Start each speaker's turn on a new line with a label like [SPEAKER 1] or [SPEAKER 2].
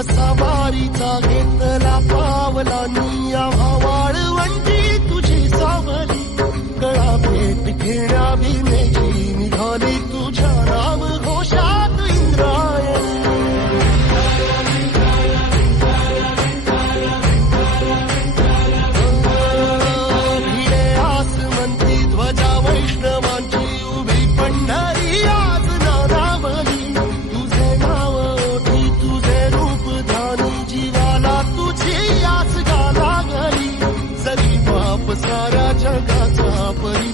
[SPEAKER 1] देवता वारीचा घेतला पावलानी. सारा जगाचा परी